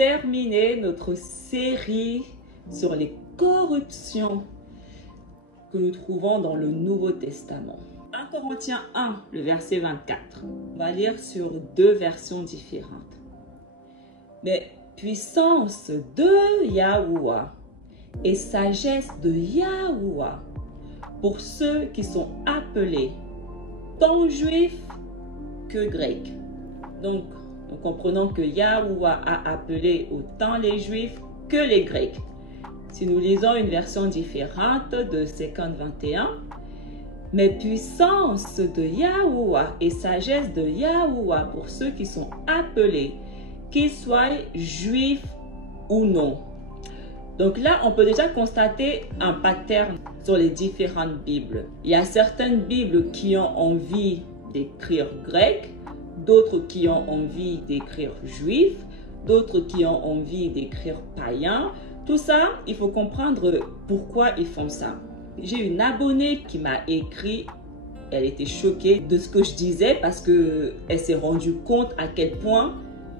terminer notre série sur les corruptions que nous trouvons dans le Nouveau Testament. 1 Corinthiens 1, le verset 24. On va lire sur deux versions différentes. Mais puissance de Yahuwah et sagesse de Yahuwah pour ceux qui sont appelés tant juifs que grecs. Donc, nous comprenons que Yahuwah a appelé autant les juifs que les grecs. Si nous lisons une version différente de 50-21, mais puissance de Yahuwah et sagesse de Yahuwah pour ceux qui sont appelés, qu'ils soient juifs ou non. Donc là, on peut déjà constater un pattern sur les différentes Bibles. Il y a certaines Bibles qui ont envie d'écrire grec, d'autres qui ont envie d'écrire juif, d'autres qui ont envie d'écrire païen. Tout ça, il faut comprendre pourquoi ils font ça. J'ai une abonnée qui m'a écrit, elle était choquée de ce que je disais parce qu'elle s'est rendue compte à quel point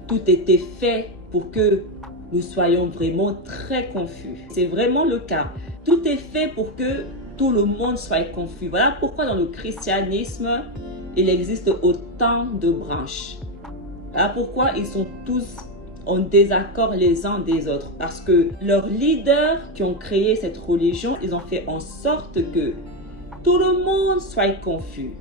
tout était fait pour que nous soyons vraiment très confus. C'est vraiment le cas. Tout est fait pour que tout le monde soit confus. Voilà pourquoi dans le christianisme, il existe autant de branches. Voilà pourquoi ils sont tous en désaccord les uns des autres. Parce que leurs leaders qui ont créé cette religion, ils ont fait en sorte que tout le monde soit confus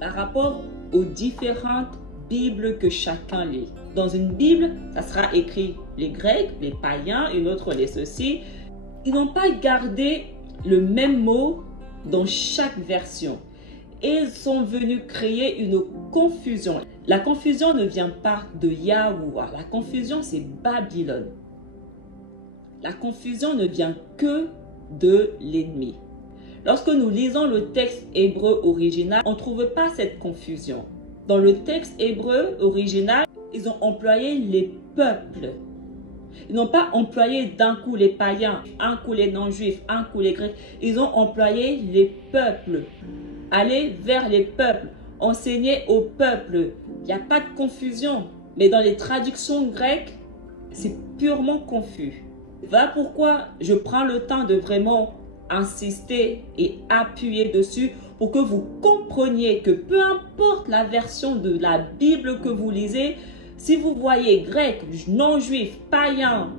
par rapport aux différentes Bibles que chacun lit. Dans une Bible, ça sera écrit les Grecs, les païens, une autre les ceci. Ils n'ont pas gardé le même mot dans chaque version. Ils sont venus créer une confusion. La confusion ne vient pas de Yahuwah. La confusion, c'est Babylone. La confusion ne vient que de l'ennemi. Lorsque nous lisons le texte hébreu original, on ne trouve pas cette confusion. Dans le texte hébreu original, ils ont employé les peuples. Ils n'ont pas employé d'un coup les païens, un coup les non-juifs, un coup les grecs. Ils ont employé les peuples. Aller vers les peuples, enseigner aux peuples. Il n'y a pas de confusion. Mais dans les traductions grecques, c'est purement confus. Voilà pourquoi je prends le temps de vraiment insister et appuyer dessus pour que vous compreniez que peu importe la version de la Bible que vous lisez, si vous voyez grec, non-juif, païen,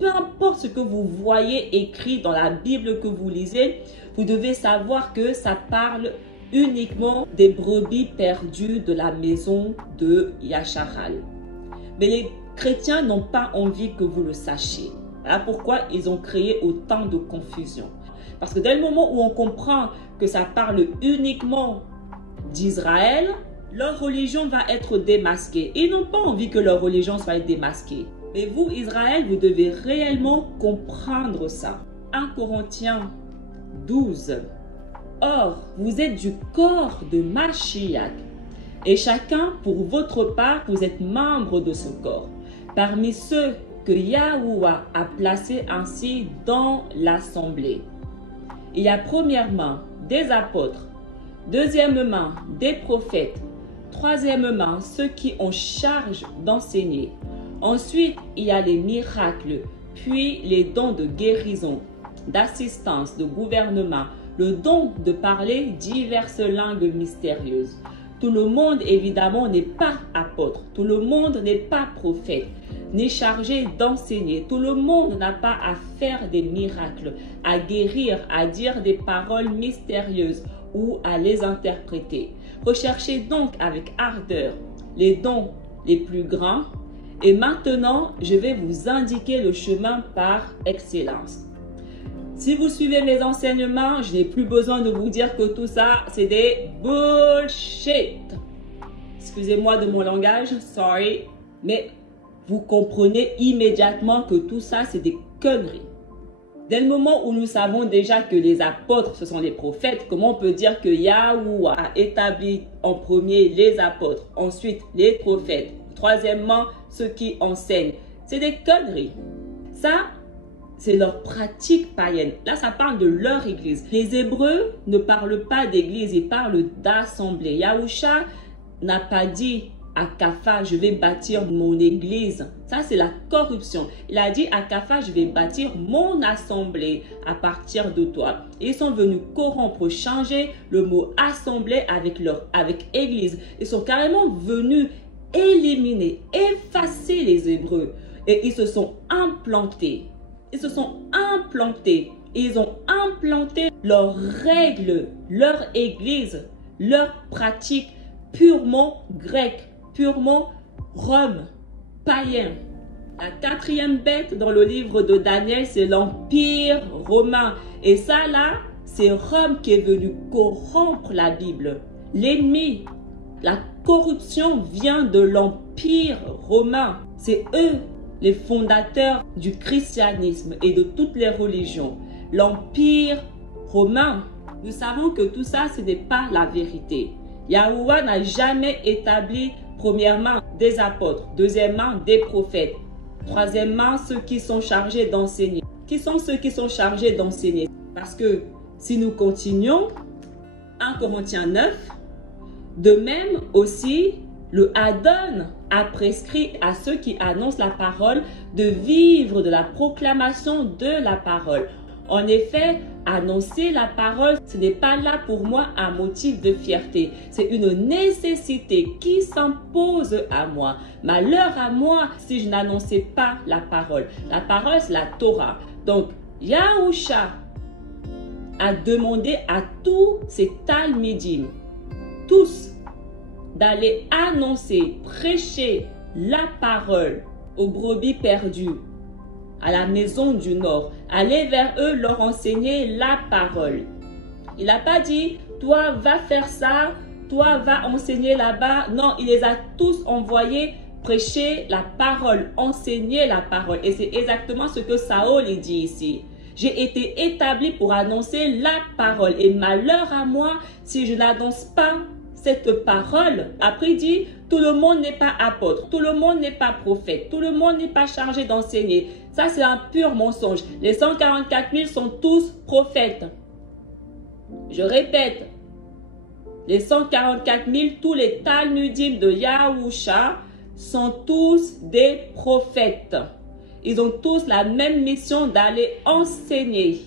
peu importe ce que vous voyez écrit dans la Bible que vous lisez, vous devez savoir que ça parle uniquement des brebis perdues de la maison de Yasharal. Mais les chrétiens n'ont pas envie que vous le sachiez. Voilà pourquoi ils ont créé autant de confusion. Parce que dès le moment où on comprend que ça parle uniquement d'Israël, leur religion va être démasquée. Ils n'ont pas envie que leur religion soit démasquée. Mais vous, Israël, vous devez réellement comprendre ça. 1 Corinthiens 12. Or, vous êtes du corps de Mashiach, et chacun pour votre part, vous êtes membre de ce corps. Parmi ceux que Yahuwah a placés ainsi dans l'assemblée. Il y a premièrement des apôtres, deuxièmement des prophètes, troisièmement ceux qui ont charge d'enseigner. Ensuite, il y a les miracles, puis les dons de guérison, d'assistance, de gouvernement, le don de parler diverses langues mystérieuses. Tout le monde, évidemment, n'est pas apôtre. Tout le monde n'est pas prophète, ni chargé d'enseigner. Tout le monde n'a pas à faire des miracles, à guérir, à dire des paroles mystérieuses ou à les interpréter. Recherchez donc avec ardeur les dons les plus grands. Et maintenant, je vais vous indiquer le chemin par excellence. Si vous suivez mes enseignements, je n'ai plus besoin de vous dire que tout ça, c'est des bullshit. Excusez-moi de mon langage, sorry. Mais vous comprenez immédiatement que tout ça, c'est des conneries. Dès le moment où nous savons déjà que les apôtres, ce sont les prophètes, comment on peut dire que Yahuwah a établi en premier les apôtres, ensuite les prophètes, troisièmement ceux qui enseignent? C'est des conneries. Ça, c'est leur pratique païenne. Là, ça parle de leur église. Les Hébreux ne parlent pas d'église, ils parlent d'assemblée. Yahusha n'a pas dit à Kapha, je vais bâtir mon église. Ça, c'est la corruption. Il a dit à Kapha, je vais bâtir mon assemblée à partir de toi. Ils sont venus corrompre, changer le mot assemblée avec église. Ils sont carrément venus éliminer, effacer les Hébreux. Et ils se sont implantés. Ils se sont implantés. Ils ont implanté leurs règles, leur église, leurs pratiques purement grecques, purement Rome, païen. La quatrième bête dans le livre de Daniel, c'est l'Empire romain. Et ça là, c'est Rome qui est venu corrompre la Bible. L'ennemi, la corruption vient de l'Empire romain. C'est eux les fondateurs du christianisme et de toutes les religions. L'Empire romain. Nous savons que tout ça, ce n'est pas la vérité. Yahuwah n'a jamais établi, premièrement, des apôtres, deuxièmement, des prophètes, troisièmement, ceux qui sont chargés d'enseigner. Qui sont ceux qui sont chargés d'enseigner? Parce que si nous continuons, 1 Corinthiens 9, de même aussi, le Adon a prescrit à ceux qui annoncent la parole de vivre de la proclamation de la parole. En effet, annoncer la parole, ce n'est pas là pour moi un motif de fierté. C'est une nécessité qui s'impose à moi. Malheur à moi si je n'annonçais pas la parole. La parole, c'est la Torah. Donc, Yahusha a demandé à tous ces Talmidim, tous, d'aller annoncer, prêcher la parole aux brebis perdues, à la maison du Nord. Aller vers eux, leur enseigner la parole. Il n'a pas dit, toi va faire ça, toi va enseigner là-bas. Non, il les a tous envoyés prêcher la parole, enseigner la parole. Et c'est exactement ce que Saül dit ici. J'ai été établi pour annoncer la parole. Et malheur à moi si je n'annonce pas cette parole. Après il dit, tout le monde n'est pas apôtre, tout le monde n'est pas prophète, tout le monde n'est pas chargé d'enseigner. Ça, c'est un pur mensonge. Les 144 000 sont tous prophètes. Je répète, les 144 000, tous les Talmudim de Yahusha sont tous des prophètes. Ils ont tous la même mission d'aller enseigner.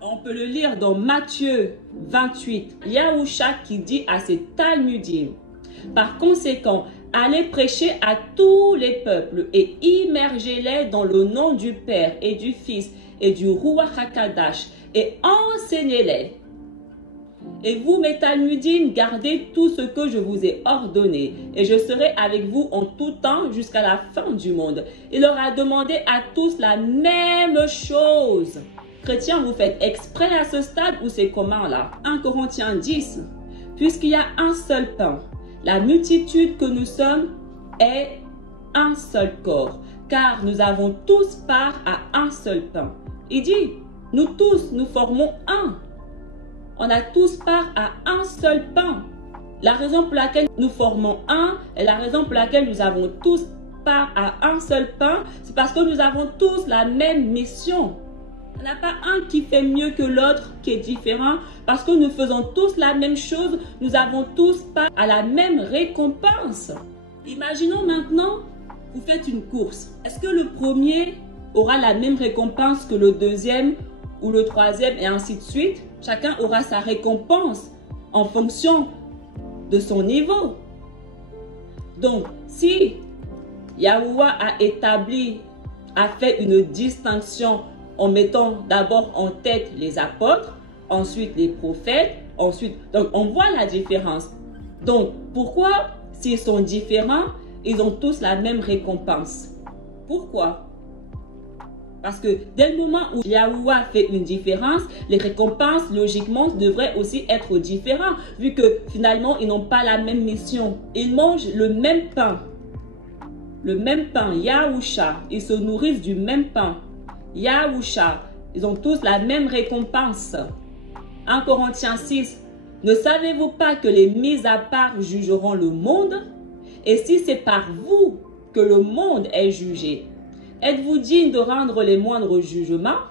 On peut le lire dans Matthieu 28. Yahusha qui dit à ses Talmudim, par conséquent, allez prêcher à tous les peuples et immergez-les dans le nom du Père et du Fils et du Ruach HaKadash et enseignez-les. Et vous, mes Talmudim, gardez tout ce que je vous ai ordonné et je serai avec vous en tout temps jusqu'à la fin du monde. Il leur a demandé à tous la même chose. Chrétiens, vous faites exprès à ce stade ou c'est comment là? 1 Corinthiens 10. Puisqu'il y a un seul pain, la multitude que nous sommes est un seul corps, car nous avons tous part à un seul pain. Il dit, nous tous, nous formons un. On a tous part à un seul pain. La raison pour laquelle nous formons un et la raison pour laquelle nous avons tous part à un seul pain, c'est parce que nous avons tous la même mission. Il n'y en a pas un qui fait mieux que l'autre, qui est différent, parce que nous faisons tous la même chose, nous avons tous part à la même récompense. Imaginons maintenant, vous faites une course. Est-ce que le premier aura la même récompense que le deuxième ou le troisième et ainsi de suite? Chacun aura sa récompense en fonction de son niveau. Donc, si Yahuwah a fait une distinction en mettant d'abord en tête les apôtres, ensuite les prophètes, ensuite... Donc, on voit la différence. Donc, pourquoi, s'ils sont différents, ils ont tous la même récompense? Pourquoi? Parce que dès le moment où Yahuwah fait une différence, les récompenses, logiquement, devraient aussi être différentes, vu que finalement, ils n'ont pas la même mission. Ils mangent le même pain. Le même pain, Yahusha. Ils se nourrissent du même pain. Yahusha, ils ont tous la même récompense. 1 Corinthiens 6, ne savez-vous pas que les mis à part jugeront le monde? Et si c'est par vous que le monde est jugé, êtes-vous digne de rendre les moindres jugements?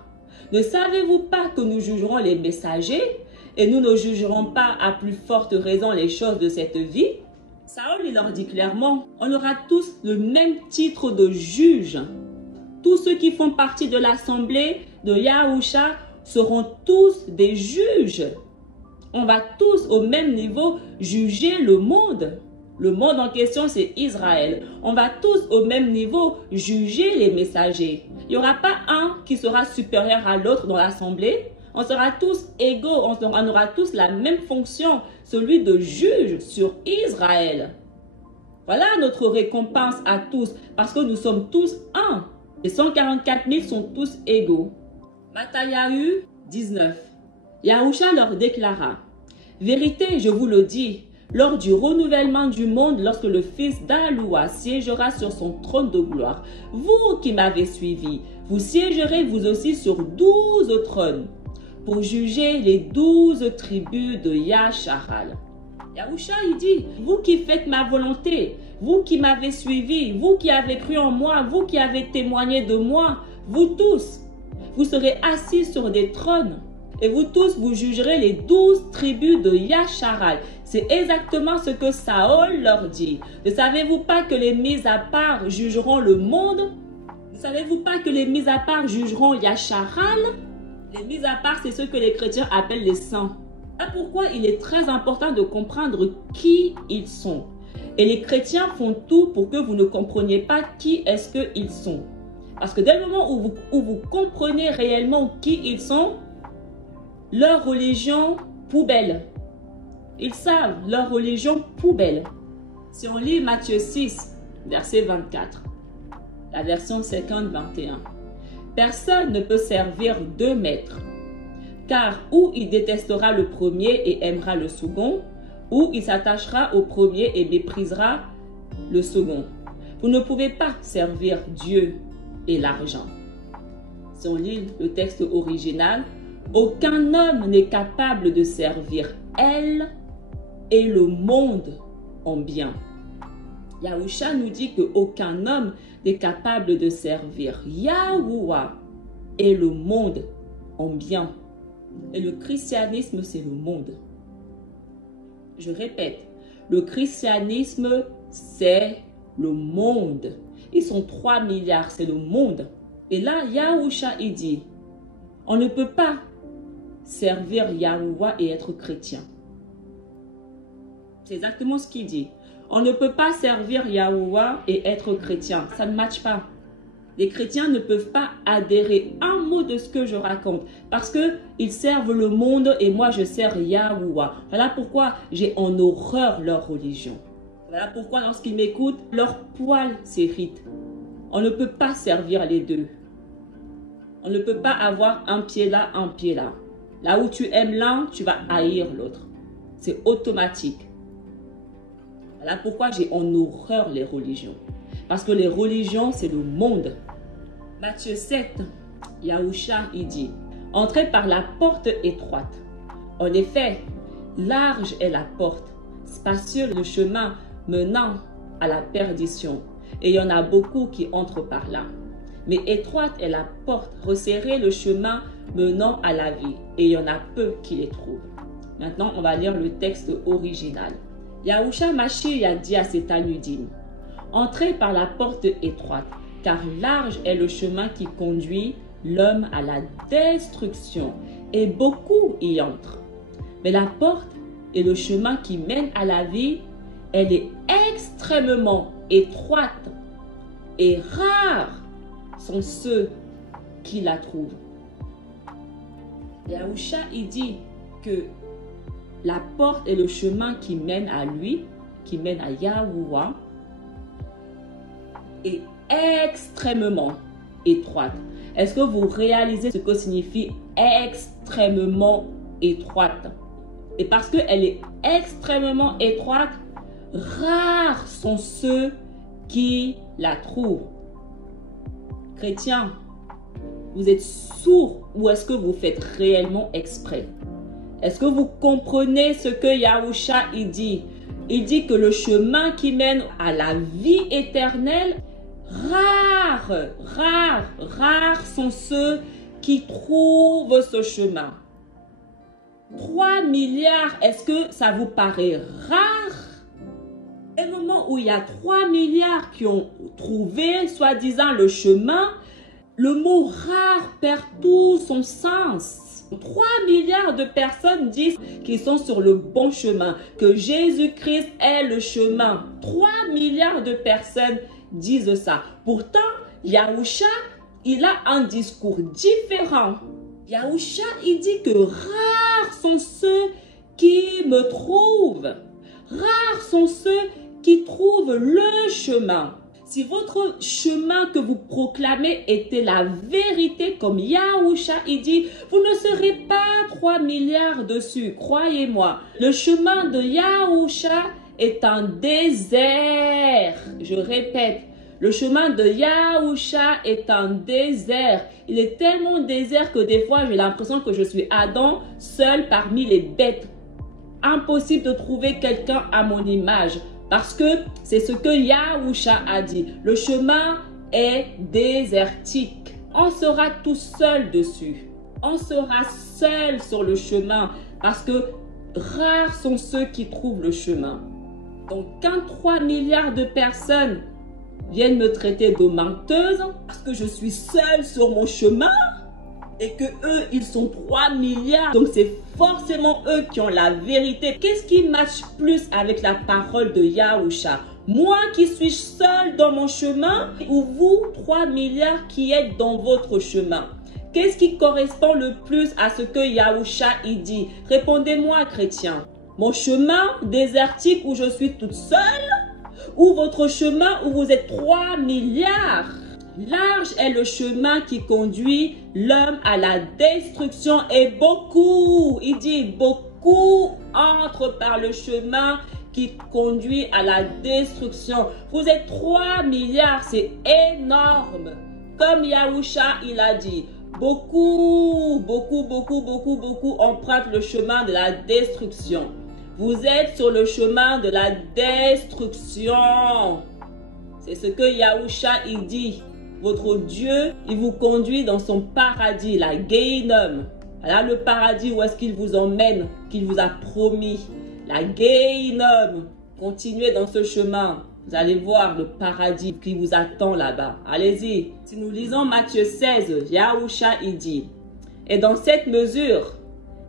Ne savez-vous pas que nous jugerons les messagers et nous ne jugerons pas à plus forte raison les choses de cette vie? Saül, il leur dit clairement, on aura tous le même titre de juge. Tous ceux qui font partie de l'assemblée de Yahusha seront tous des juges. On va tous au même niveau juger le monde. Le monde en question, c'est Israël. On va tous au même niveau juger les messagers. Il n'y aura pas un qui sera supérieur à l'autre dans l'assemblée. On sera tous égaux, on aura tous la même fonction, celui de juge sur Israël. Voilà notre récompense à tous, parce que nous sommes tous un. Les 144 000 sont tous égaux. Matthieu 19. Yahusha leur déclara, « Vérité, je vous le dis, lors du renouvellement du monde, lorsque le fils d'Aloua siégera sur son trône de gloire, vous qui m'avez suivi, vous siégerez vous aussi sur 12 trônes, pour juger les 12 tribus de Yasharal. » Yahusha, il dit, vous qui faites ma volonté, vous qui m'avez suivi, vous qui avez cru en moi, vous qui avez témoigné de moi, vous tous, vous serez assis sur des trônes. Et vous tous, vous jugerez les 12 tribus de Yasharal. C'est exactement ce que Saül leur dit. Ne savez-vous pas que les mis à part jugeront le monde? Ne savez-vous pas que les mis à part jugeront Yasharal? Les mis à part, c'est ce que les chrétiens appellent les saints. C'est pourquoi il est très important de comprendre qui ils sont. Et les chrétiens font tout pour que vous ne compreniez pas qui est-ce qu'ils sont. Parce que dès le moment où vous comprenez réellement qui ils sont, leur religion poubelle. Ils savent leur religion poubelle. Si on lit Matthieu 6, verset 24, la version 50-21. Personne ne peut servir deux maîtres, car ou il détestera le premier et aimera le second, ou il s'attachera au premier et méprisera le second. Vous ne pouvez pas servir Dieu et l'argent. Si on lit le texte original, aucun homme n'est capable de servir elle et le monde en bien. Yahusha nous dit qu'aucun homme n'est capable de servir Yahuwah et le monde en bien. Et le christianisme, c'est le monde. Je répète, le christianisme, c'est le monde. Ils sont 3 milliards, c'est le monde. Et là, Yahusha, il dit, on ne peut pas servir Yahuwah et être chrétien. C'est exactement ce qu'il dit. On ne peut pas servir Yahuwah et être chrétien. Ça ne matche pas. Les chrétiens ne peuvent pas adhérer un mot de ce que je raconte parce qu'ils servent le monde et moi je sers Yahuwah. Voilà pourquoi j'ai en horreur leur religion. Voilà pourquoi lorsqu'ils m'écoutent, leur poil s'irrite. On ne peut pas servir les deux. On ne peut pas avoir un pied là, un pied là. Là où tu aimes l'un, tu vas haïr l'autre. C'est automatique. Voilà pourquoi j'ai en horreur les religions. Parce que les religions, c'est le monde. Matthieu 7, Yahusha, il dit, « Entrez par la porte étroite. En effet, large est la porte, spacieux le chemin menant à la perdition. Et il y en a beaucoup qui entrent par là. Mais étroite est la porte, resserré le chemin menant à la vie. Et il y en a peu qui les trouvent. » Maintenant, on va lire le texte original. Yahusha Mashiach a dit à ses Talmudim, « Entrez par la porte étroite, car large est le chemin qui conduit l'homme à la destruction, et beaucoup y entrent. Mais la porte et le chemin qui mène à la vie, elle est extrêmement étroite, et rares sont ceux qui la trouvent. » Yahusha, il dit que la porte et le chemin qui mène à lui, qui mène à Yahuwah, est extrêmement étroite. Est-ce que vous réalisez ce que signifie extrêmement étroite? Et parce qu'elle est extrêmement étroite, rares sont ceux qui la trouvent. Chrétiens, vous êtes sourds ou est-ce que vous faites réellement exprès? Est-ce que vous comprenez ce que Yahusha il dit? Il dit que le chemin qui mène à la vie éternelle, rares sont ceux qui trouvent ce chemin. 3 milliards, est-ce que ça vous paraît rare? Au moment où il y a 3 milliards qui ont trouvé, soi-disant, le chemin, le mot rare perd tout son sens. 3 milliards de personnes disent qu'ils sont sur le bon chemin, que Jésus-Christ est le chemin. 3 milliards de personnes disent ça. Pourtant, Yahusha, il a un discours différent. Yahusha, il dit que rares sont ceux qui me trouvent. Rares sont ceux qui trouvent le chemin. Si votre chemin que vous proclamez était la vérité, comme Yahusha, il dit, vous ne serez pas 3 milliards dessus, croyez-moi. Le chemin de Yahusha est un désert. Je répète, le chemin de Yahusha est un désert. Il est tellement désert que des fois, j'ai l'impression que je suis Adam, seul parmi les bêtes. Impossible de trouver quelqu'un à mon image. Parce que c'est ce que Yahusha a dit. Le chemin est désertique. On sera tout seul dessus. On sera seul sur le chemin. Parce que rares sont ceux qui trouvent le chemin. Donc quand 3 milliards de personnes viennent me traiter de menteuse parce que je suis seule sur mon chemin et que eux, ils sont 3 milliards. Donc c'est forcément eux qui ont la vérité. Qu'est-ce qui matche plus avec la parole de Yahusha? Moi qui suis seule dans mon chemin ou vous 3 milliards qui êtes dans votre chemin? Qu'est-ce qui correspond le plus à ce que Yahusha il dit? Répondez-moi, chrétiens. Mon chemin désertique où je suis toute seule ou votre chemin où vous êtes 3 milliards? Large est le chemin qui conduit l'homme à la destruction et beaucoup, il dit beaucoup entrent par le chemin qui conduit à la destruction. Vous êtes 3 milliards, c'est énorme. Comme Yahusha, il a dit, beaucoup empruntent le chemin de la destruction. Vous êtes sur le chemin de la destruction. C'est ce que Yahusha, il dit. Votre Dieu, il vous conduit dans son paradis, la Gehinnom. Voilà le paradis où est-ce qu'il vous emmène, qu'il vous a promis. La Gehinnom. Continuez dans ce chemin. Vous allez voir le paradis qui vous attend là-bas. Allez-y. Si nous lisons Matthieu 16, Yahusha, il dit, et dans cette mesure,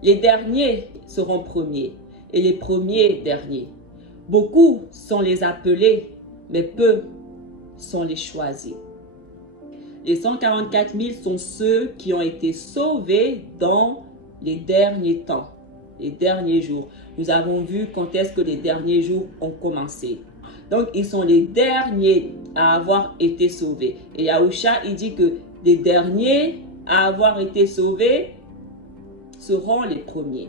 les derniers seront premiers et les premiers derniers. Beaucoup sont les appelés, mais peu sont les choisis. Les 144 000 sont ceux qui ont été sauvés dans les derniers temps, les derniers jours. Nous avons vu quand est-ce que les derniers jours ont commencé. Donc, ils sont les derniers à avoir été sauvés. Et Yahusha, il dit que les derniers à avoir été sauvés seront les premiers.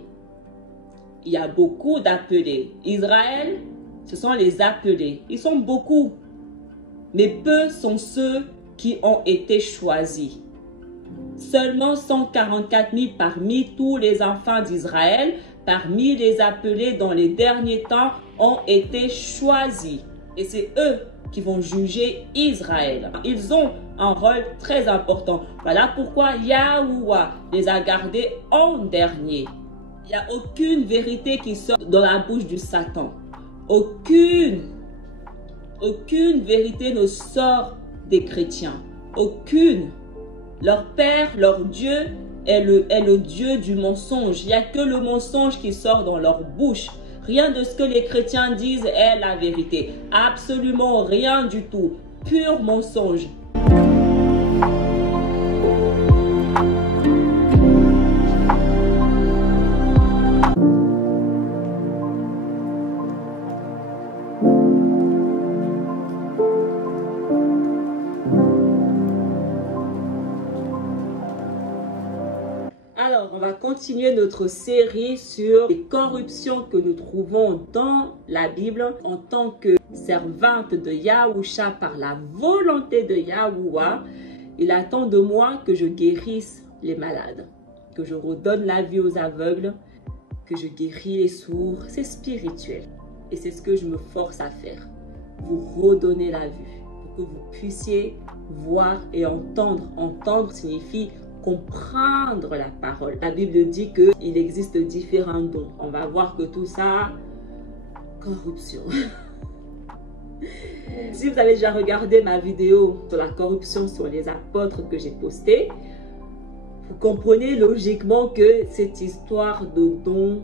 Il y a beaucoup d'appelés. Israël, ce sont les appelés. Ils sont beaucoup, mais peu sont ceux qui ont été choisis. Seulement 144 000 parmi tous les enfants d'Israël, parmi les appelés dans les derniers temps, ont été choisis. Et c'est eux qui vont juger Israël. Ils ont un rôle très important. Voilà pourquoi Yahuwah les a gardés en dernier. Il n'y a aucune vérité qui sort dans la bouche du Satan. Aucune vérité ne sort des chrétiens. Aucune. Leur Père, leur Dieu est le Dieu du mensonge. Il n'y a que le mensonge qui sort dans leur bouche. Rien de ce que les chrétiens disent est la vérité. Absolument rien du tout. Pur mensonge. Alors, on va continuer notre série sur les corruptions que nous trouvons dans la Bible en tant que servante de Yahusha par la volonté de Yahuwah. Il attend de moi que je guérisse les malades, que je redonne la vue aux aveugles, que je guéris les sourds. C'est spirituel et c'est ce que je me force à faire. Vous redonner la vue pour que vous puissiez voir et entendre. Entendre signifie comprendre la parole. La Bible dit qu'il existe différents dons. On va voir que tout ça, corruption. Si vous avez déjà regardé ma vidéo sur la corruption sur les apôtres que j'ai postée, vous comprenez logiquement que cette histoire de don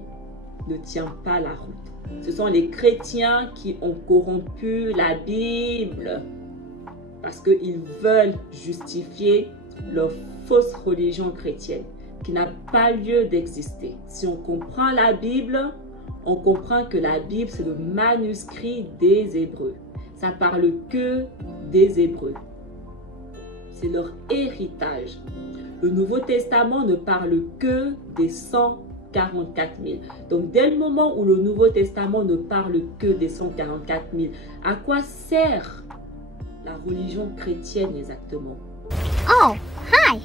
ne tient pas la route. Ce sont les chrétiens qui ont corrompu la Bible parce qu'ils veulent justifier leur fausse religion chrétienne qui n'a pas lieu d'exister. Si on comprend la Bible, on comprend que la Bible, c'est le manuscrit des Hébreux. Ça parle que des Hébreux. C'est leur héritage. Le Nouveau Testament ne parle que des 144 000. Donc, dès le moment où le Nouveau Testament ne parle que des 144 000, à quoi sert la religion chrétienne exactement? Oh, hi!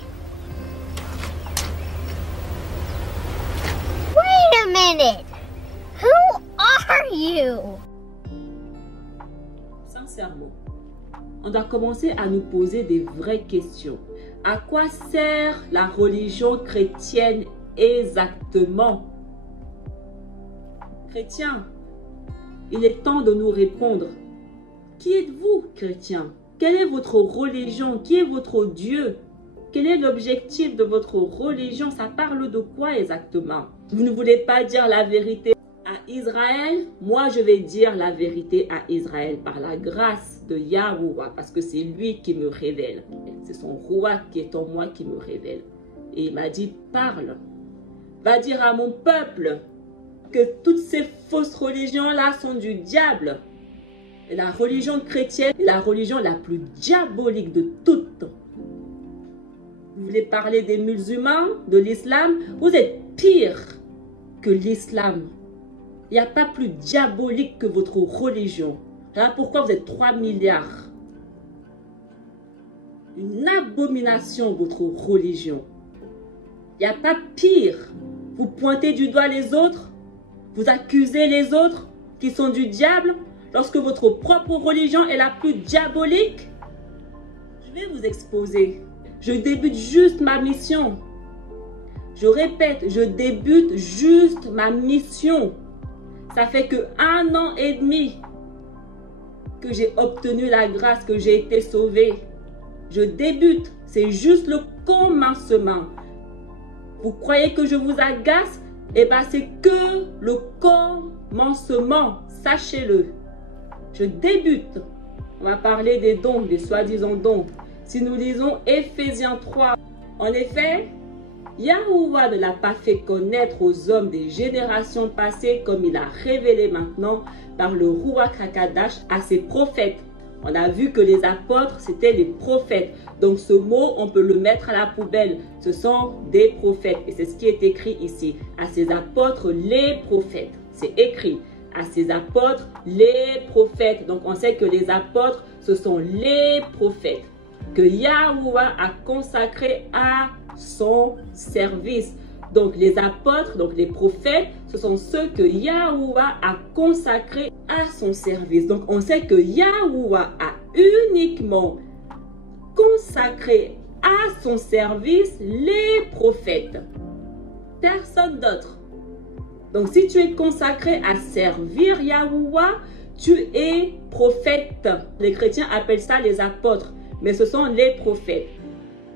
Wait a minute! Who are you? Sincèrement, on doit commencer à nous poser des vraies questions. À quoi sert la religion chrétienne exactement? Chrétiens, il est temps de nous répondre. Qui êtes-vous, chrétiens? Quelle est votre religion? Qui est votre Dieu? Quel est l'objectif de votre religion? Ça parle de quoi exactement? Vous ne voulez pas dire la vérité à Israël? Moi, je vais dire la vérité à Israël par la grâce de Yahuwah, parce que c'est lui qui me révèle. C'est son roi qui est en moi qui me révèle. Et il m'a dit, parle. Va dire à mon peuple que toutes ces fausses religions-là sont du diable. Et la religion chrétienne est la religion la plus diabolique de toutes. Vous voulez parler des musulmans, de l'islam? Vous êtes pire que l'islam. Il n'y a pas plus diabolique que votre religion. Voilà pourquoi vous êtes 3 milliards. Une abomination, votre religion. Il n'y a pas pire. Vous pointez du doigt les autres. Vous accusez les autres qui sont du diable. Lorsque votre propre religion est la plus diabolique. Je vais vous exposer. Je débute juste ma mission. Je répète, je débute juste ma mission. Ça fait que 1 an et demi que j'ai obtenu la grâce, que j'ai été sauvé. Je débute. C'est juste le commencement. Vous croyez que je vous agace? Eh bien, c'est que le commencement. Sachez-le. Je débute. On va parler des dons, des soi-disant dons. Si nous lisons Éphésiens 3, en effet, Yahuwah ne l'a pas fait connaître aux hommes des générations passées comme il a révélé maintenant par le Ruach HaKadash à ses prophètes. On a vu que les apôtres, c'était les prophètes. Donc ce mot, on peut le mettre à la poubelle. Ce sont des prophètes. Et c'est ce qui est écrit ici. À ces apôtres, les prophètes. C'est écrit. À ses apôtres, les prophètes. Donc on sait que les apôtres, ce sont les prophètes que Yahuwah a consacrés à son service. Donc les apôtres, donc les prophètes, ce sont ceux que Yahuwah a consacrés à son service. Donc on sait que Yahuwah a uniquement consacré à son service les prophètes. Personne d'autre. Donc, si tu es consacré à servir Yahuwah, tu es prophète. Les chrétiens appellent ça les apôtres, mais ce sont les prophètes.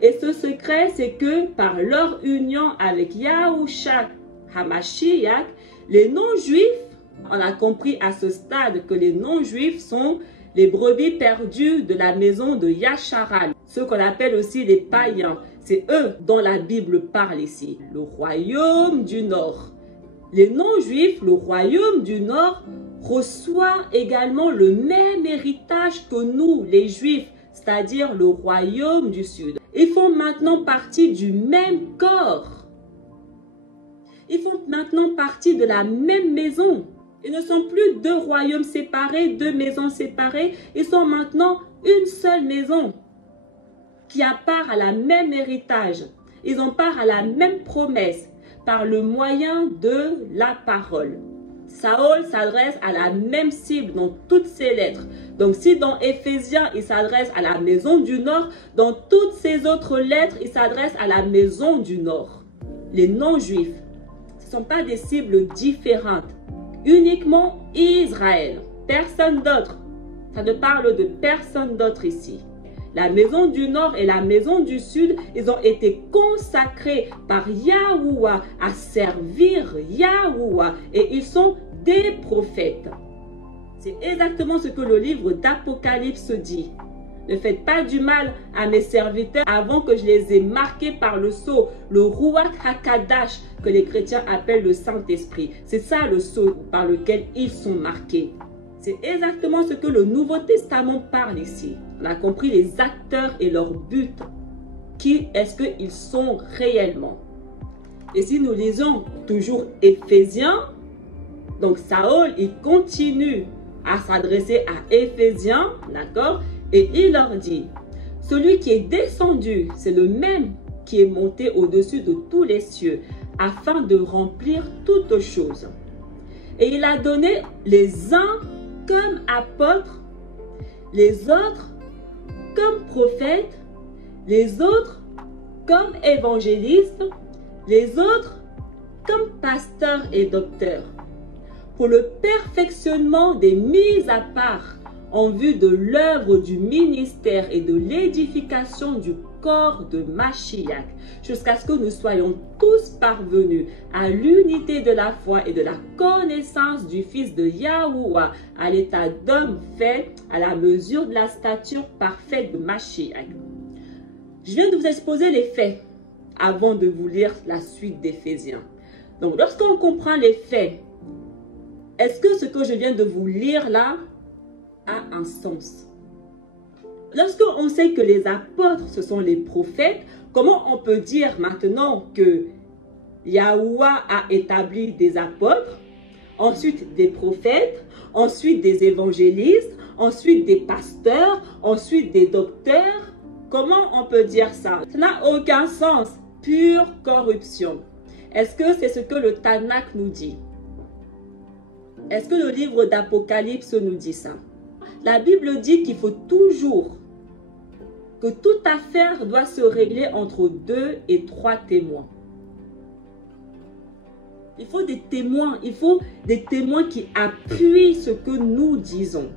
Et ce secret, c'est que par leur union avec Yahushua HaMashiach, les non-juifs, on a compris à ce stade que les non-juifs sont les brebis perdues de la maison de Yacharal, ceux qu'on appelle aussi les païens. C'est eux dont la Bible parle ici, le royaume du Nord. Les non-juifs, le royaume du Nord, reçoit également le même héritage que nous, les juifs, c'est-à-dire le royaume du Sud. Ils font maintenant partie du même corps. Ils font maintenant partie de la même maison. Ils ne sont plus 2 royaumes séparés, 2 maisons séparées. Ils sont maintenant une seule maison qui a part à la même héritage. Ils ont part à la même promesse par le moyen de la parole. Saül s'adresse à la même cible dans toutes ses lettres. Donc si dans Éphésiens, il s'adresse à la maison du Nord, dans toutes ses autres lettres, il s'adresse à la maison du Nord. Les non-juifs, ce ne sont pas des cibles différentes. Uniquement Israël, personne d'autre. Ça ne parle de personne d'autre ici. La maison du Nord et la maison du Sud, ils ont été consacrés par Yahuwah à servir Yahuwah et ils sont des prophètes. C'est exactement ce que le livre d'Apocalypse dit. Ne faites pas du mal à mes serviteurs avant que je les ai marqués par le sceau, le Ruach HaKadash, que les chrétiens appellent le Saint-Esprit. C'est ça le sceau par lequel ils sont marqués. C'est exactement ce que le Nouveau Testament parle ici. On a compris les acteurs et leur but. Qui est-ce qu'ils sont réellement? Et si nous lisons toujours Éphésiens, donc Saül, il continue à s'adresser à Éphésiens, d'accord? Et il leur dit, celui qui est descendu, c'est le même qui est monté au-dessus de tous les cieux, afin de remplir toutes choses. Et il a donné les uns comme apôtres, les autres comme prophètes, les autres comme évangélistes, les autres comme pasteurs et docteurs, pour le perfectionnement des mises à part en vue de l'œuvre du ministère et de l'édification du corps de Mashiach, jusqu'à ce que nous soyons tous parvenus à l'unité de la foi et de la connaissance du Fils de Yahuwah, à l'état d'homme fait à la mesure de la stature parfaite de Mashiach. Je viens de vous exposer les faits avant de vous lire la suite d'Éphésiens. Donc, lorsqu'on comprend les faits, est-ce que ce que je viens de vous lire là a un sens? Lorsqu'on sait que les apôtres, ce sont les prophètes, comment on peut dire maintenant que Yahuwah a établi des apôtres, ensuite des prophètes, ensuite des évangélistes, ensuite des pasteurs, ensuite des docteurs? Comment on peut dire ça? Ça n'a aucun sens. Pure corruption. Est-ce que c'est ce que le Tanakh nous dit? Est-ce que le livre d'Apocalypse nous dit ça? La Bible dit qu'il faut toujours que toute affaire doit se régler entre 2 et 3 témoins. Il faut des témoins, qui appuient ce que nous disons.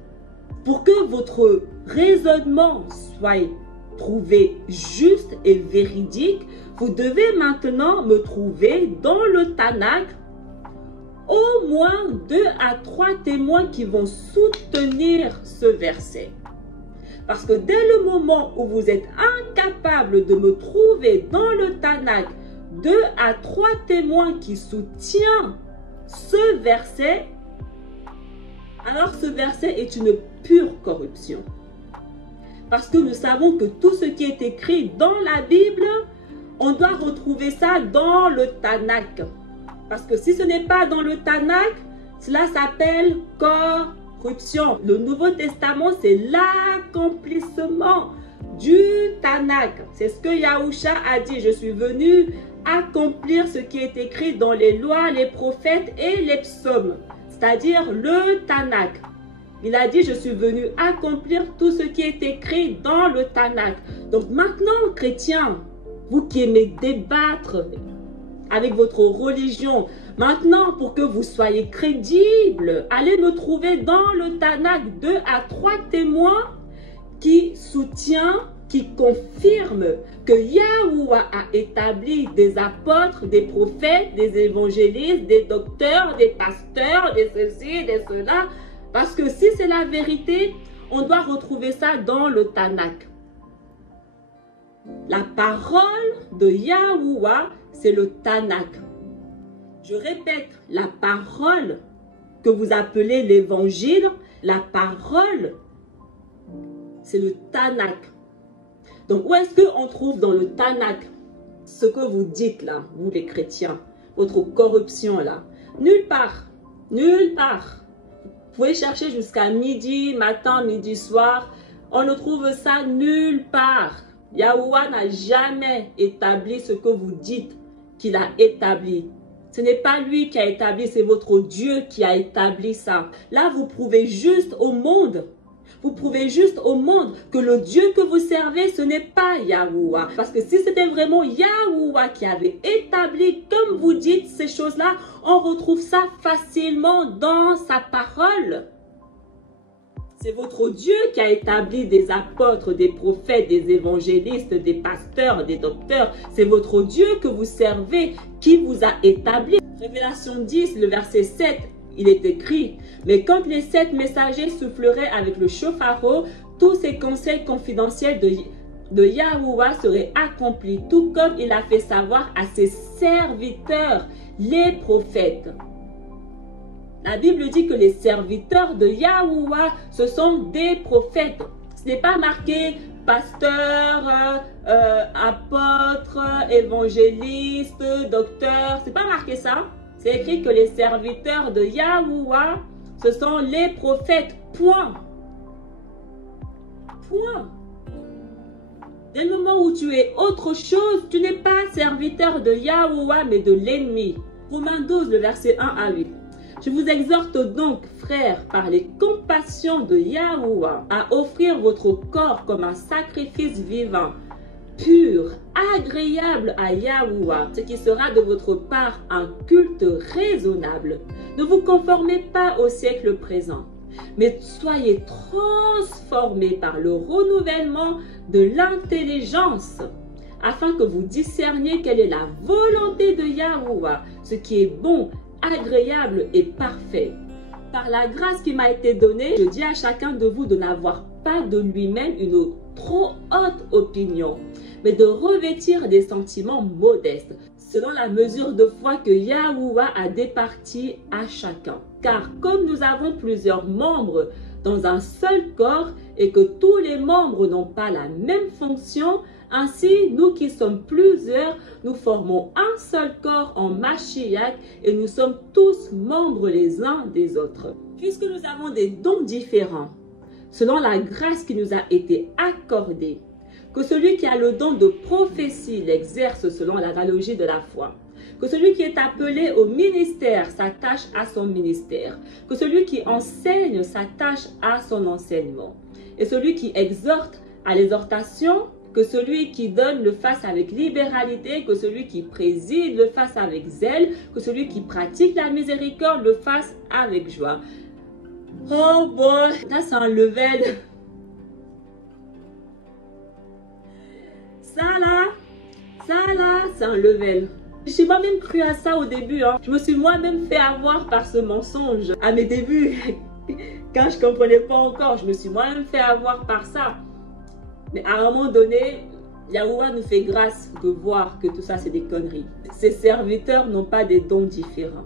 Pour que votre raisonnement soit trouvé juste et véridique, vous devez maintenant me trouver dans le Tanakh au moins 2 à 3 témoins qui vont soutenir ce verset. Parce que dès le moment où vous êtes incapable de me trouver dans le Tanakh 2 à 3 témoins qui soutiennent ce verset, alors ce verset est une pure corruption. Parce que nous savons que tout ce qui est écrit dans la Bible, on doit retrouver ça dans le Tanakh. Parce que si ce n'est pas dans le Tanakh, cela s'appelle corruption. Le Nouveau Testament, c'est l'accomplissement du Tanakh. C'est ce que Yahusha a dit. Je suis venu accomplir ce qui est écrit dans les lois, les prophètes et les psaumes. C'est-à-dire le Tanakh. Il a dit, je suis venu accomplir tout ce qui est écrit dans le Tanakh. Donc maintenant, chrétiens, vous qui aimez débattre avec votre religion, maintenant, pour que vous soyez crédibles, allez me trouver dans le Tanakh 2 à 3 témoins qui soutiennent, qui confirment que Yahuwah a établi des apôtres, des prophètes, des évangélistes, des docteurs, des pasteurs, des ceci, des cela. Parce que si c'est la vérité, on doit retrouver ça dans le Tanakh. La parole de Yahuwah, c'est le Tanakh. Je répète, la parole que vous appelez l'évangile, la parole, c'est le Tanakh. Donc, où est-ce qu'on trouve dans le Tanakh ce que vous dites là, vous les chrétiens, votre corruption là? Nulle part. Nulle part. Vous pouvez chercher jusqu'à midi, matin, midi, soir. On ne trouve ça nulle part. Yahuwah n'a jamais établi ce que vous dites qu'il a établi. Ce n'est pas lui qui a établi, c'est votre Dieu qui a établi ça. Là, vous prouvez juste au monde. Vous prouvez juste au monde que le Dieu que vous servez, ce n'est pas Yahuwah. Parce que si c'était vraiment Yahuwah qui avait établi, comme vous dites, ces choses-là, on retrouve ça facilement dans sa parole. C'est votre Dieu qui a établi des apôtres, des prophètes, des évangélistes, des pasteurs, des docteurs. C'est votre Dieu que vous servez, qui vous a établi. Révélation 10, le verset 7, il est écrit: mais quand les 7 messagers souffleraient avec le chauffard, tous ces conseils confidentiels de Yahuwah seraient accomplis, tout comme il a fait savoir à ses serviteurs, les prophètes. La Bible dit que les serviteurs de Yahuwah, ce sont des prophètes. Ce n'est pas marqué pasteur, apôtre, évangéliste, docteur. Ce n'est pas marqué ça. C'est écrit que les serviteurs de Yahuwah, ce sont les prophètes. Point. Point. Dès le moment où tu es autre chose, tu n'es pas serviteur de Yahuwah, mais de l'ennemi. Romains 12, le verset 1 à 8. Je vous exhorte donc, frères, par les compassions de Yahuwah, à offrir votre corps comme un sacrifice vivant, pur, agréable à Yahuwah, ce qui sera de votre part un culte raisonnable. Ne vous conformez pas au siècle présent, mais soyez transformés par le renouvellement de l'intelligence, afin que vous discerniez quelle est la volonté de Yahuwah, ce qui est bon, agréable et parfait. Par la grâce qui m'a été donnée, je dis à chacun de vous de n'avoir pas de lui-même une trop haute opinion, mais de revêtir des sentiments modestes, selon la mesure de foi que Yahuwah a départie à chacun. Car comme nous avons plusieurs membres dans un seul corps et que tous les membres n'ont pas la même fonction, ainsi, nous qui sommes plusieurs, nous formons un seul corps en Mashiach et nous sommes tous membres les uns des autres. Puisque nous avons des dons différents, selon la grâce qui nous a été accordée, que celui qui a le don de prophétie l'exerce selon l'analogie de la foi, que celui qui est appelé au ministère s'attache à son ministère, que celui qui enseigne s'attache à son enseignement, et celui qui exhorte à l'exhortation, que celui qui donne le fasse avec libéralité, que celui qui préside le fasse avec zèle, que celui qui pratique la miséricorde le fasse avec joie. Oh boy, là c'est un level. Ça là, c'est un level. Je n'ai pas même cru à ça au début. Je me suis moi-même fait avoir par ce mensonge. À mes débuts, quand je ne comprenais pas encore, je me suis moi-même fait avoir par ça. Mais à un moment donné, Yahuwah nous fait grâce de voir que tout ça, c'est des conneries. Ses serviteurs n'ont pas des dons différents.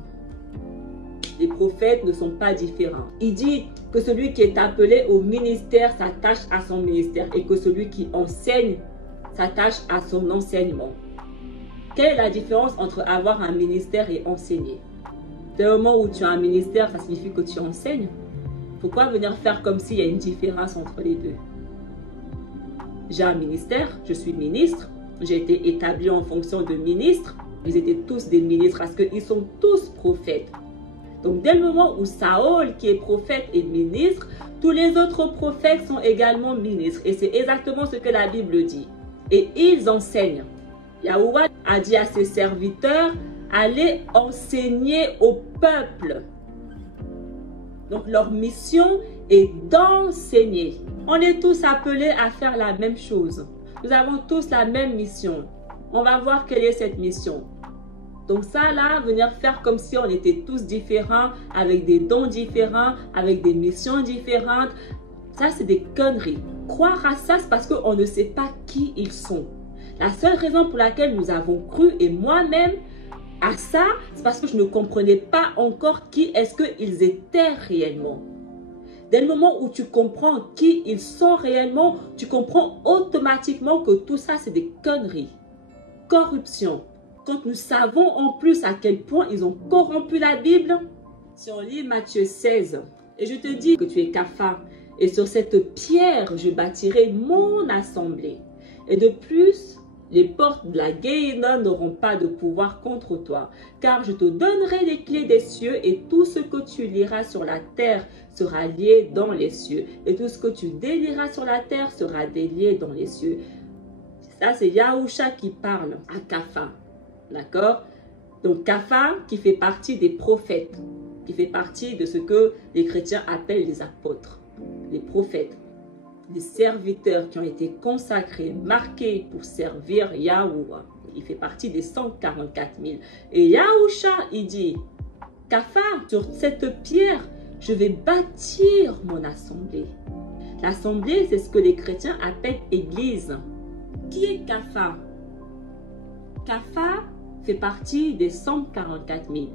Les prophètes ne sont pas différents. Il dit que celui qui est appelé au ministère s'attache à son ministère et que celui qui enseigne s'attache à son enseignement. Quelle est la différence entre avoir un ministère et enseigner? Dès le moment où tu as un ministère, ça signifie que tu enseignes. Pourquoi venir faire comme s'il y a une différence entre les deux? J'ai un ministère, je suis ministre, j'ai été établi en fonction de ministre. Ils étaient tous des ministres parce qu'ils sont tous prophètes. Donc dès le moment où Saül, qui est prophète, est ministre, tous les autres prophètes sont également ministres. Et c'est exactement ce que la Bible dit. Et ils enseignent. Yahuwah a dit à ses serviteurs, allez enseigner au peuple. Donc leur mission est d'enseigner. On est tous appelés à faire la même chose. Nous avons tous la même mission. On va voir quelle est cette mission. Donc ça là, venir faire comme si on était tous différents, avec des dons différents, avec des missions différentes, ça c'est des conneries. Croire à ça, c'est parce qu'on ne sait pas qui ils sont. La seule raison pour laquelle nous avons cru, et moi-même, à ça, c'est parce que je ne comprenais pas encore qui est-ce qu'ils étaient réellement. Dès le moment où tu comprends qui ils sont réellement, tu comprends automatiquement que tout ça, c'est des conneries. Corruption. Quand nous savons en plus à quel point ils ont corrompu la Bible, si on lit Matthieu 16, et je te dis que tu es Kapha, et sur cette pierre, je bâtirai mon assemblée. Et de plus, les portes de la Guéhéna n'auront pas de pouvoir contre toi, car je te donnerai les clés des cieux et tout ce que tu liras sur la terre sera lié dans les cieux. Et tout ce que tu délieras sur la terre sera délié dans les cieux. Ça, c'est Yahusha qui parle à Kapha. D'accord? Donc, Kapha qui fait partie des prophètes, qui fait partie de ce que les chrétiens appellent les apôtres. les prophètes, les serviteurs qui ont été consacrés, marqués pour servir Yahuwah. Il fait partie des 144 000. Et Yahusha, il dit, Kafa, sur cette pierre, je vais bâtir mon assemblée. L'assemblée, c'est ce que les chrétiens appellent église. Qui est Kafa? Kafa fait partie des 144 000.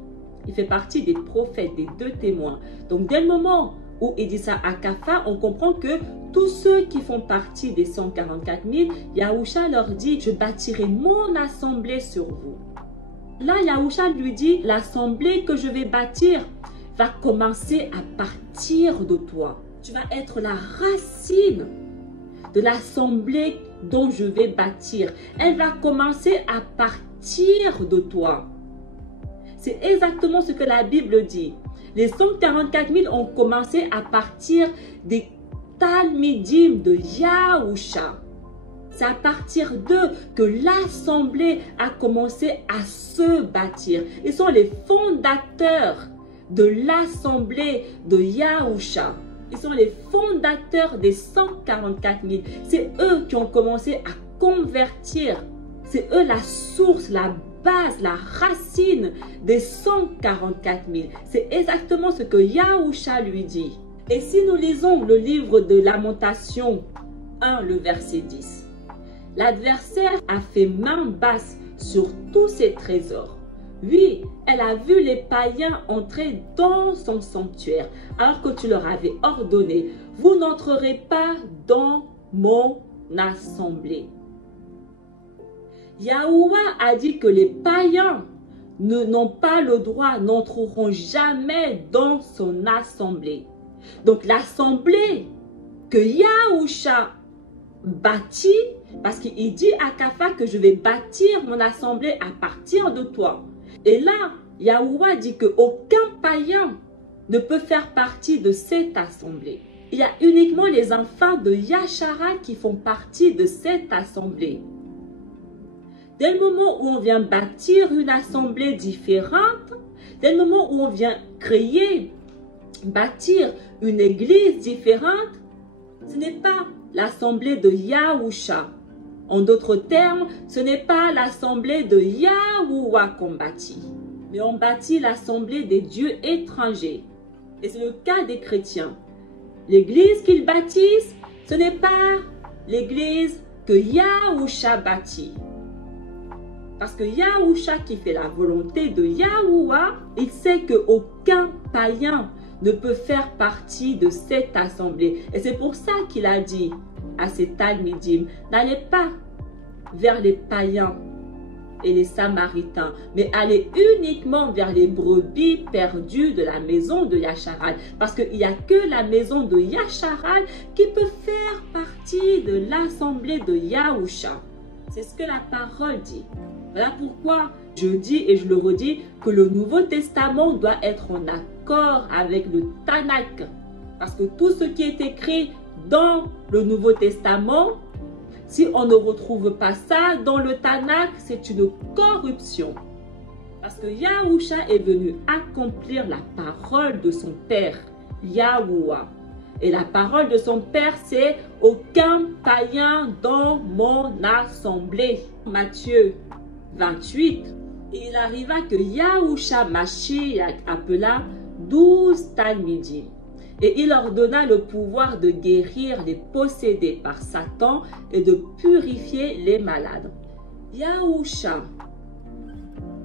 Il fait partie des prophètes, des 2 témoins. Donc, dès le moment où il dit ça à Kafa, on comprend que tous ceux qui font partie des 144 000, Yahusha leur dit, je bâtirai mon assemblée sur vous. Là, Yahusha lui dit, l'assemblée que je vais bâtir va commencer à partir de toi. Tu vas être la racine de l'assemblée dont je vais bâtir. Elle va commencer à partir de toi. C'est exactement ce que la Bible dit. Les 144 000 ont commencé à partir des Talmidim de Yahusha. C'est à partir d'eux que l'assemblée a commencé à se bâtir. Ils sont les fondateurs de l'assemblée de Yahusha. Ils sont les fondateurs des 144 000. C'est eux qui ont commencé à convertir. C'est eux la source, la base, la racine des 144 000. C'est exactement ce que Yahusha lui dit. Et si nous lisons le livre de Lamentation 1, le verset 10, l'adversaire a fait main basse sur tous ses trésors. Oui, elle a vu les païens entrer dans son sanctuaire, alors que tu leur avais ordonné, vous n'entrerez pas dans mon assemblée. Yahuwah a dit que les païens n'ont pas le droit, n'entreront jamais dans son assemblée. Donc l'assemblée que Yahusha bâtit, parce qu'il dit à Kafa que je vais bâtir mon assemblée à partir de toi. Et là, Yahuwah dit qu'aucun païen ne peut faire partie de cette assemblée. Il y a uniquement les enfants de Yashara qui font partie de cette assemblée. Dès le moment où on vient bâtir une assemblée différente, dès le moment où on vient créer, bâtir une église différente, ce n'est pas l'assemblée de Yahusha. En d'autres termes, ce n'est pas l'assemblée de Yahuwah qu'on bâtit, mais on bâtit l'assemblée des dieux étrangers. Et c'est le cas des chrétiens. L'église qu'ils bâtissent, ce n'est pas l'église que Yahusha bâtit. Parce que Yahusha qui fait la volonté de Yahuwah, il sait qu'aucun païen ne peut faire partie de cette assemblée. Et c'est pour ça qu'il a dit à ses Talmidim, n'allez pas vers les païens et les samaritains, mais allez uniquement vers les brebis perdues de la maison de Yasharal. Parce qu'il n'y a que la maison de Yasharal qui peut faire partie de l'assemblée de Yahusha. C'est ce que la parole dit. Voilà pourquoi je dis et je le redis que le Nouveau Testament doit être en accord avec le Tanakh. Parce que tout ce qui est écrit dans le Nouveau Testament, si on ne retrouve pas ça dans le Tanakh, c'est une corruption. Parce que Yahusha est venu accomplir la parole de son Père, Yahuwah. Et la parole de son Père, c'est « aucun païen dans mon assemblée ». Matthieu 28. Et il arriva que Yahusha Mashiach appela 12 Talmidim. Et il leur donna le pouvoir de guérir les possédés par Satan et de purifier les malades. Yahusha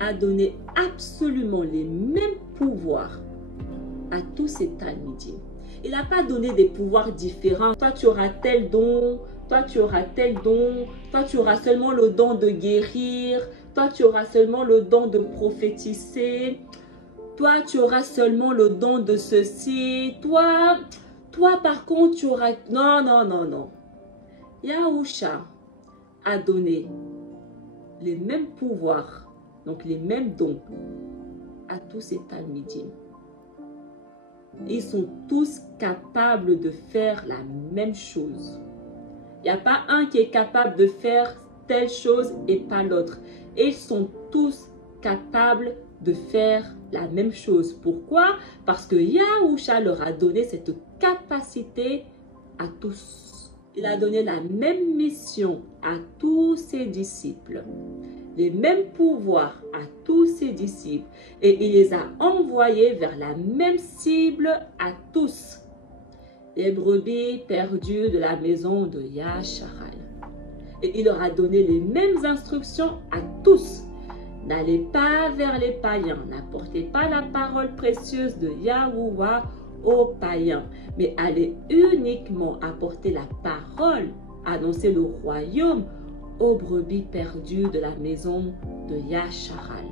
a donné absolument les mêmes pouvoirs à tous ces Talmidim. Il n'a pas donné des pouvoirs différents. Toi, tu auras tel don. Toi, tu auras tel don. Toi, tu auras seulement le don de guérir. Toi, tu auras seulement le don de prophétiser. Toi, tu auras seulement le don de ceci. Toi, par contre, tu auras... Non, non, non, non. Yahusha a donné les mêmes pouvoirs, donc les mêmes dons à tous ces Talmidim. Ils sont tous capables de faire la même chose. Il n'y a pas un qui est capable de faire telle chose et pas l'autre. Ils sont tous capables de faire la même chose. Pourquoi? Parce que Yahusha leur a donné cette capacité à tous. Il a donné la même mission à tous ses disciples, les mêmes pouvoirs à tous ses disciples, et il les a envoyés vers la même cible à tous. Les brebis perdues de la maison de Yasharal. Et il leur a donné les mêmes instructions à tous. N'allez pas vers les païens, n'apportez pas la parole précieuse de Yahuwah aux païens, mais allez uniquement apporter la parole, annoncer le royaume aux brebis perdues de la maison de Yasharal.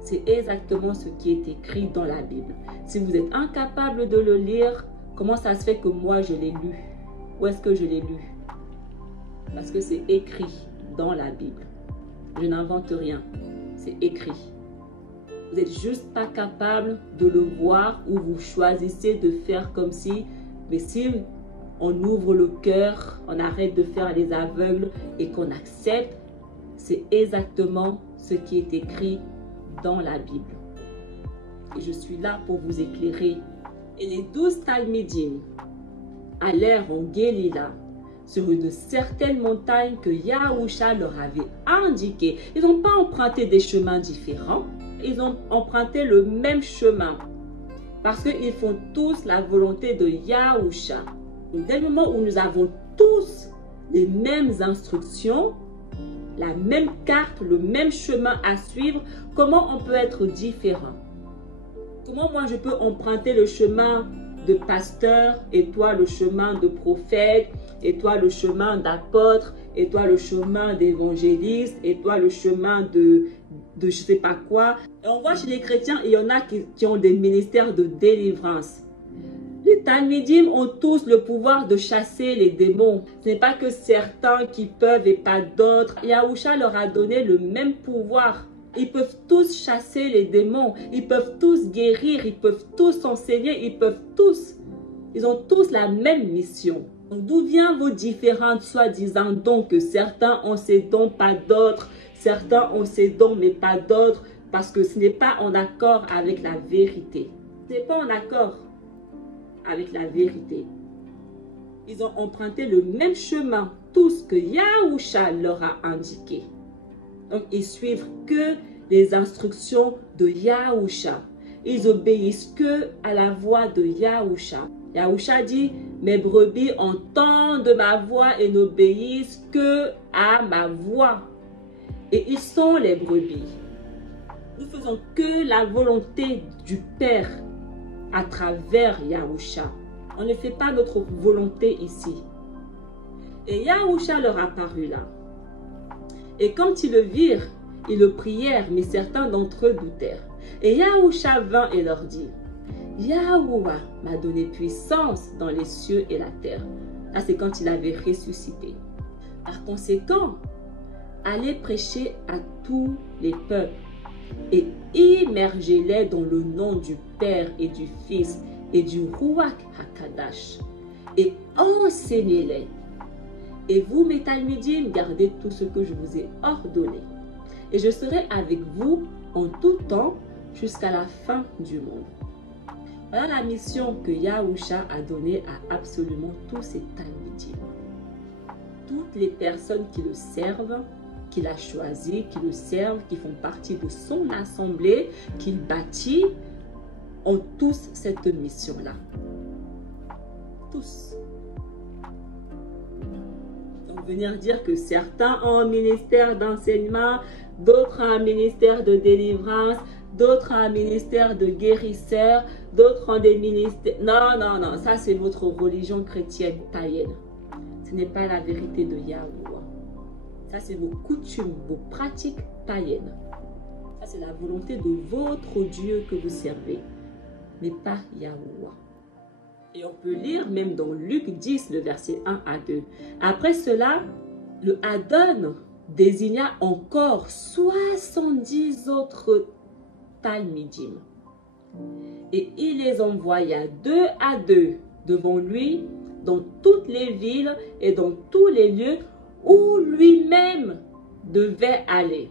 C'est exactement ce qui est écrit dans la Bible. Si vous êtes incapable de le lire, comment ça se fait que moi je l'ai lu? Où est-ce que je l'ai lu? Parce que c'est écrit dans la Bible. Je n'invente rien. C'est écrit. Vous n'êtes juste pas capable de le voir ou vous choisissez de faire comme si, mais si on ouvre le cœur, on arrête de faire les aveugles et qu'on accepte, c'est exactement ce qui est écrit dans la Bible. Et je suis là pour vous éclairer. Et les 12 Talmidim allèrent en Guélila, sur une certaine montagne que Yahusha leur avait indiquée. Ils n'ont pas emprunté des chemins différents, ils ont emprunté le même chemin. Parce qu'ils font tous la volonté de Yahusha. Dès le moment où nous avons tous les mêmes instructions, la même carte, le même chemin à suivre, comment on peut être différent? Comment moi je peux emprunter le chemin de pasteur et toi le chemin de prophète et toi le chemin d'apôtre et toi le chemin d'évangéliste et toi le chemin de je sais pas quoi. Et on voit chez les chrétiens, il y en a qui ont des ministères de délivrance. Les Talmidim ont tous le pouvoir de chasser les démons. Ce n'est pas que certains qui peuvent et pas d'autres. Yahusha leur a donné le même pouvoir. Ils peuvent tous chasser les démons. Ils peuvent tous guérir. Ils peuvent tous enseigner. Ils peuvent tous. Ils ont tous la même mission. D'où viennent vos différentes soi-disant dons que certains ont ces dons, pas d'autres. Certains ont ces dons, mais pas d'autres. Parce que ce n'est pas en accord avec la vérité. Ce n'est pas en accord avec la vérité. Ils ont emprunté le même chemin, tout ce que Yahusha leur a indiqué. Donc, ils suivent que les instructions de Yahusha. Ils obéissent que à la voix de Yahusha. Yahusha dit, mes brebis entendent ma voix et n'obéissent que à ma voix. Et ils sont les brebis. Nous faisons que la volonté du Père à travers Yahusha. On ne fait pas notre volonté ici. Et Yahusha leur apparut là. Et quand ils le virent, ils le prièrent, mais certains d'entre eux doutèrent. Et Yahusha vint et leur dit, Yahuwah m'a donné puissance dans les cieux et la terre. Là, c'est quand il avait ressuscité. Par conséquent, allez prêcher à tous les peuples et immergez-les dans le nom du Père et du Fils et du Ruach HaKadash et enseignez-les. Et vous, mes Talmidim, gardez tout ce que je vous ai ordonné. Et je serai avec vous en tout temps jusqu'à la fin du monde. Voilà la mission que Yahusha a donnée à absolument tous ces Talmidim. Toutes les personnes qui le servent, qu'il a choisi, qui le servent, qui font partie de son assemblée, qu'il bâtit, ont tous cette mission-là. Tous. Donc venir dire que certains ont un ministère d'enseignement, d'autres ont un ministère de délivrance, d'autres ont un ministère de guérisseur, d'autres ont des ministères... Non, non, non, ça c'est votre religion chrétienne païenne. Ce n'est pas la vérité de Yahuwah. Ça, c'est vos coutumes, vos pratiques païennes. Ça, c'est la volonté de votre Dieu que vous servez, mais pas Yahuwah. Et on peut lire même dans Luc 10, le verset 1 à 2. Après cela, le Adon désigna encore 70 autres Talmidim. Et il les envoya 2 à 2 devant lui dans toutes les villes et dans tous les lieux où lui-même devait aller.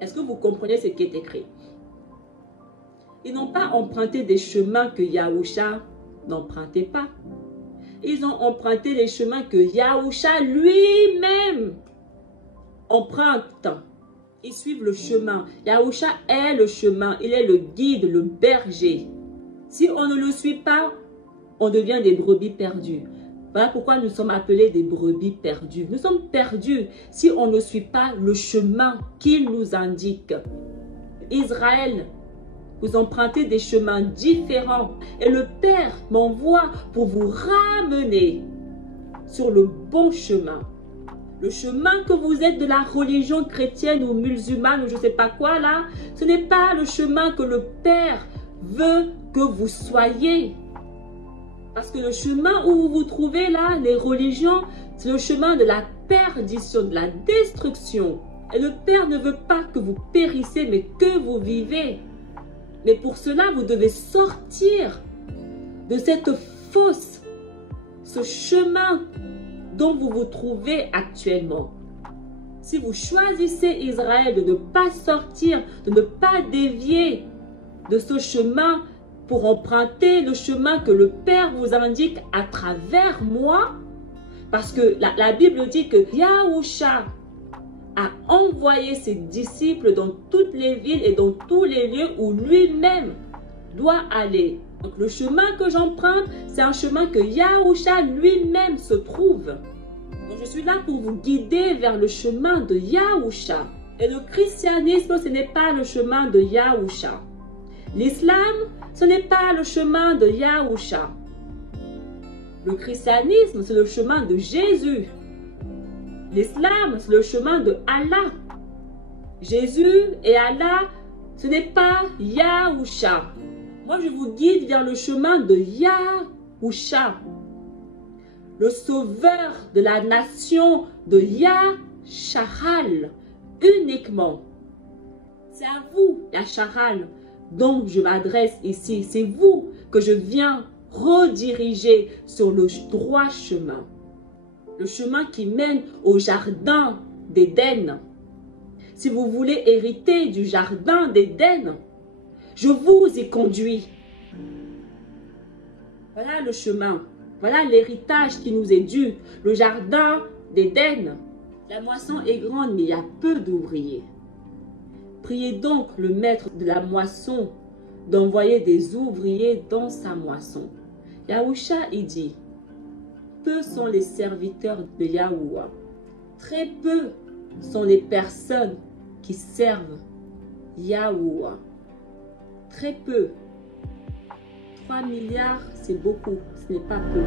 Est-ce que vous comprenez ce qui est écrit? Ils n'ont pas emprunté des chemins que Yahusha n'empruntait pas. Ils ont emprunté les chemins que Yahusha lui-même emprunte. Ils suivent le chemin. Yahusha est le chemin. Il est le guide, le berger. Si on ne le suit pas, on devient des brebis perdues. Voilà pourquoi nous sommes appelés des brebis perdues. Nous sommes perdus si on ne suit pas le chemin qu'il nous indique. Israël, vous empruntez des chemins différents et le Père m'envoie pour vous ramener sur le bon chemin. Le chemin que vous êtes de la religion chrétienne ou musulmane ou je ne sais pas quoi là, ce n'est pas le chemin que le Père veut que vous soyez. Parce que le chemin où vous vous trouvez là, les religions, c'est le chemin de la perdition, de la destruction. Et le Père ne veut pas que vous périssez, mais que vous vivez. Mais pour cela, vous devez sortir de cette fosse, ce chemin dont vous vous trouvez actuellement. Si vous choisissez Israël de ne pas sortir, de ne pas dévier de ce chemin pour emprunter le chemin que le Père vous indique à travers moi, parce que la Bible dit que Yahusha a envoyé ses disciples dans toutes les villes et dans tous les lieux où lui-même doit aller. Donc le chemin que j'emprunte, c'est un chemin que Yahusha lui-même se trouve. Donc je suis là pour vous guider vers le chemin de Yahusha. Et le christianisme, ce n'est pas le chemin de Yahusha. L'islam, ce n'est pas le chemin de Yahusha. Le christianisme, c'est le chemin de Jésus. L'islam, c'est le chemin de Allah. Jésus et Allah, ce n'est pas Yahusha. Moi, je vous guide vers le chemin de Yahusha, le sauveur de la nation de Yasharal uniquement. C'est à vous, Yasharal, dont je m'adresse ici. C'est vous que je viens rediriger sur le droit chemin. Le chemin qui mène au jardin d'Éden. Si vous voulez hériter du jardin d'Éden, je vous y conduis. Voilà le chemin. Voilà l'héritage qui nous est dû. Le jardin d'Éden. La moisson est grande, mais il y a peu d'ouvriers. Priez donc le maître de la moisson d'envoyer des ouvriers dans sa moisson. Yahusha, il dit, peu sont les serviteurs de Yahuwah. Très peu sont les personnes qui servent Yahuwah. Très peu. 3 milliards, c'est beaucoup, ce n'est pas peu.